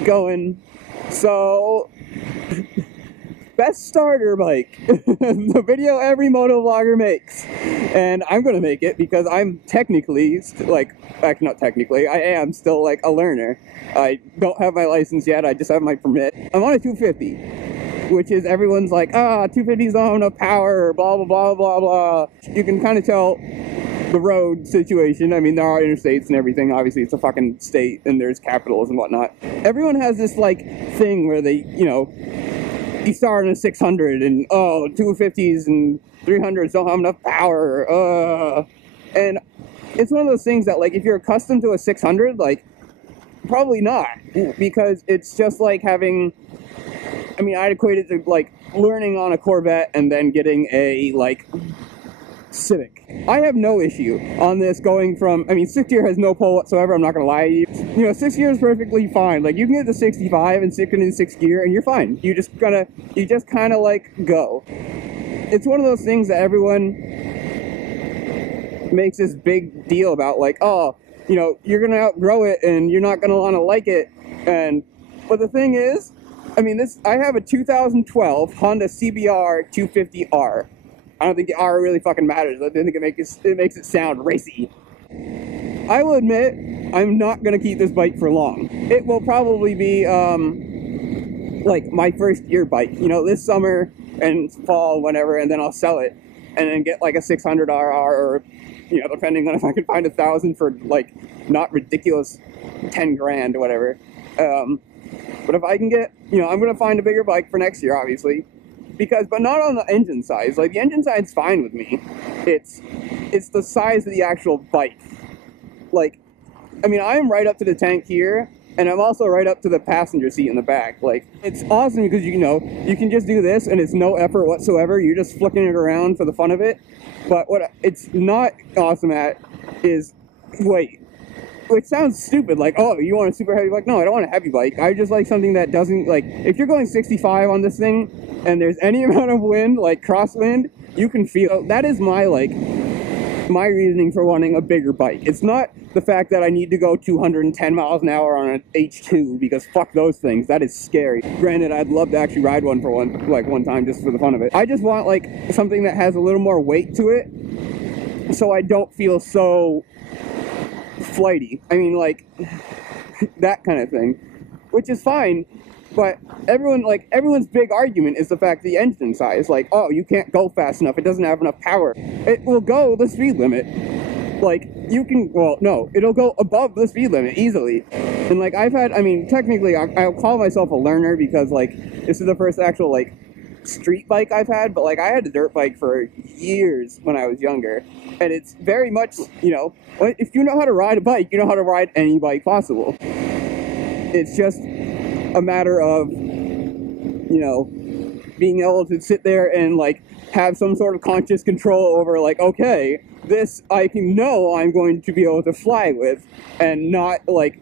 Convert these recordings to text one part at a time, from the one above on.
going. So, best starter bike. The video every moto vlogger makes. And I'm going to make it because I'm technically, actually not technically, I am still like a learner. I don't have my license yet, I just have my permit. I'm on a 250, which is everyone's like, 250s don't have enough power, blah, blah, blah, blah, blah. You can kind of tell the road situation. I mean, there are interstates and everything. Obviously, it's a fucking state and there's capitals and whatnot. Everyone has this like thing where they, you start on a 600 and 250s and 300s don't have enough power. And it's one of those things that like if you're accustomed to a 600, like probably not, because it's just like having. I mean, I'd equate it to like learning on a Corvette and then getting a like Civic. I have no issue on this going from, I mean, 6th gear has no pull whatsoever, I'm not gonna lie to you. 6th gear is perfectly fine. Like, you can get to 65 and stick it in 6th gear and you're fine. You just kind of like go. It's one of those things that everyone makes this big deal about, like, you're gonna outgrow it and you're not gonna wanna like it. But the thing is, I mean, I have a 2012 Honda CBR 250R. I don't think the R really fucking matters. I think it makes it sound racy. I will admit, I'm not going to keep this bike for long. It will probably be, like, my first year bike. This summer and fall, whenever, and then I'll sell it. And then get, like, a 600RR or, depending on if I can find 1,000 for, like, not ridiculous 10 grand or whatever. But if I can get, I'm going to find a bigger bike for next year, obviously. But not on the engine size. Like, the engine side's fine with me. It's the size of the actual bike. Like, I mean, I'm right up to the tank here, and I'm also right up to the passenger seat in the back. Like, it's awesome because, you can just do this, and it's no effort whatsoever. You're just flicking it around for the fun of it. But what it's not awesome at is weight. Which sounds stupid, like, oh, you want a super heavy bike? No, I don't want a heavy bike. I just like something that doesn't, like, if you're going 65 on this thing, and there's any amount of wind, like crosswind, you can feel, that is my reasoning for wanting a bigger bike. It's not the fact that I need to go 210 miles an hour on an H2, because fuck those things, that is scary. Granted, I'd love to actually ride one for one time, just for the fun of it. I just want, like, something that has a little more weight to it, so I don't feel so flighty. I mean, like, that kind of thing, which is fine, but everyone's big argument is the fact the engine size, like, oh, you can't go fast enough, it doesn't have enough power. It will go the speed limit. Like, it'll go above the speed limit easily. And, like, technically, I'll call myself a learner because, like, this is the first actual, like, street bike I've had, but, like, I had a dirt bike for years when I was younger. And it's very much, if you know how to ride a bike, you know how to ride any bike possible. It's just a matter of, being able to sit there and, like, have some sort of conscious control over, like, okay, this I can know I'm going to be able to fly with, and not, like,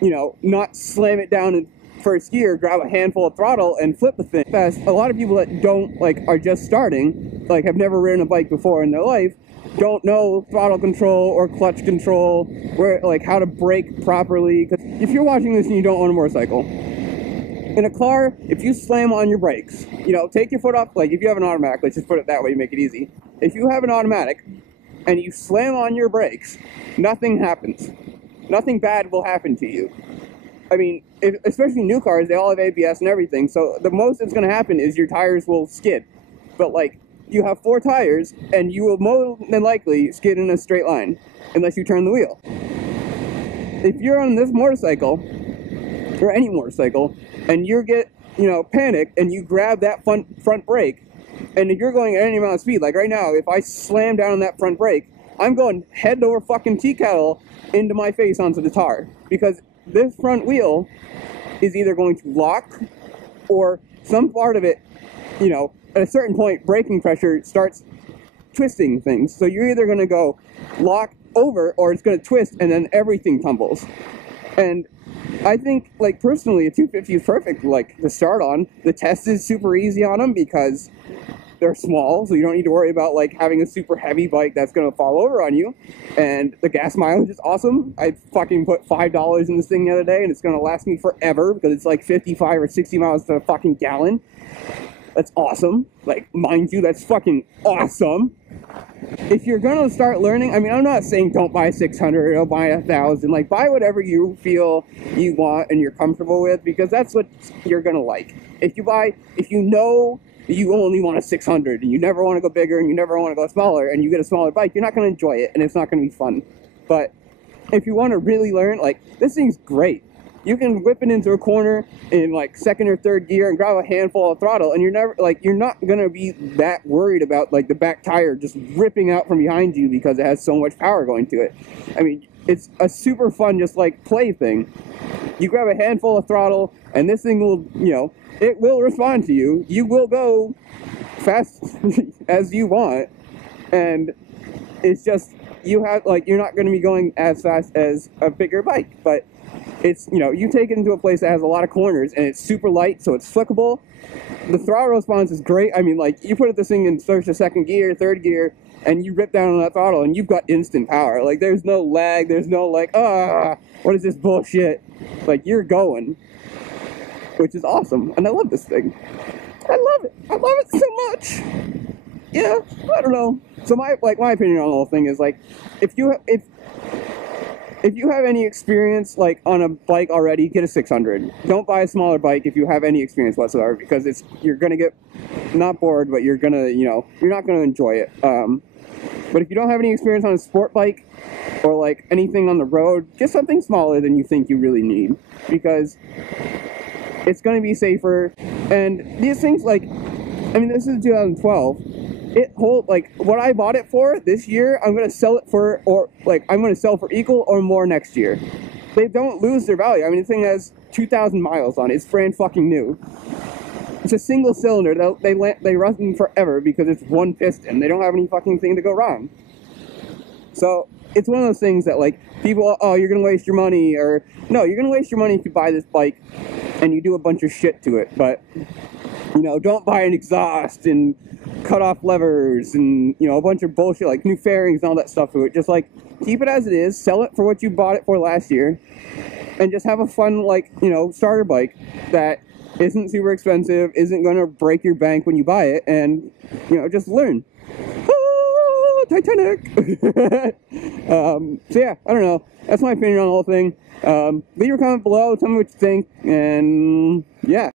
not slam it down in first gear, grab a handful of throttle, and flip the thing fast. A lot of people that don't, like, are just starting, like, have never ridden a bike before in their life, don't know throttle control or clutch control, where, like, how to brake properly. Because if you're watching this and you don't own a motorcycle, in a car, if you slam on your brakes, take your foot off, like, if you have an automatic, let's just put it that way, make it easy. If you have an automatic and you slam on your brakes, nothing happens. Nothing bad will happen to you. I mean, especially new cars, they all have ABS and everything, so the most that's going to happen is your tires will skid. But, like, you have 4 tires, and you will more than likely skid in a straight line, unless you turn the wheel. If you're on this motorcycle, or any motorcycle, and you get, panicked, and you grab that front brake, and if you're going at any amount of speed, like right now, if I slam down on that front brake, I'm going head over fucking tea kettle into my face onto the tar, because this front wheel is either going to lock, or some part of it, at a certain point, braking pressure starts twisting things. So you're either going to go lock over, or it's going to twist, and then everything tumbles. And I think, like, personally, a 250 is perfect, like, to start on. The test is super easy on them because they're small, so you don't need to worry about like having a super heavy bike that's gonna fall over on you. And the gas mileage is awesome. I fucking put $5 in this thing the other day, and it's gonna last me forever because it's like 55 or 60 miles to a fucking gallon. That's awesome. Like, mind you, that's fucking awesome. If you're gonna start learning, I mean, I'm not saying don't buy 600 or buy 1,000. Like, buy whatever you feel you want and you're comfortable with, because that's what you're gonna like. If you know you only want a 600 and you never want to go bigger and you never want to go smaller, and you get a smaller bike, you're not gonna enjoy it and it's not gonna be fun. But if you want to really learn, like, this thing's great. You can whip it into a corner in like second or third gear and grab a handful of throttle, and you're not gonna be that worried about like the back tire just ripping out from behind you because it has so much power going to it. I mean, it's a super fun, just like play thing. You grab a handful of throttle, and this thing will, it will respond to you. You will go fast as you want, and it's just you're not gonna be going as fast as a bigger bike, but it's, you take it into a place that has a lot of corners, and it's super light, so it's flickable. The throttle response is great. I mean, like, you put this thing in first or second gear, third gear, and you rip down on that throttle, and you've got instant power. Like, there's no lag, there's no, like, what is this bullshit? Like, you're going, which is awesome, and I love this thing. I love it so much. Yeah, I don't know. So my opinion on the whole thing is, like, if you have any experience, like, on a bike already, get a 600. Don't buy a smaller bike if you have any experience whatsoever, because you're gonna get not bored, but you're gonna, you're not gonna enjoy it. But if you don't have any experience on a sport bike or like anything on the road, get something smaller than you think you really need, because it's gonna be safer. And these things, like, I mean, this is 2012. It holds, like, what I bought it for this year, I'm going to sell it for, I'm going to sell for equal or more next year. They don't lose their value. I mean, the thing has 2,000 miles on it. It's brand fucking new. It's a single cylinder. They run forever because it's one piston. They don't have any fucking thing to go wrong. So it's one of those things that, like, people, you're going to waste your money, or, no, you're going to waste your money if you buy this bike and you do a bunch of shit to it. But, don't buy an exhaust and cut off levers and, a bunch of bullshit, like new fairings and all that stuff to it. Just, like, keep it as it is, sell it for what you bought it for last year, and just have a fun, like, starter bike that isn't super expensive, isn't going to break your bank when you buy it, and, just learn. Oh, Titanic! So yeah, I don't know. That's my opinion on the whole thing. Leave your comment below, tell me what you think, and yeah.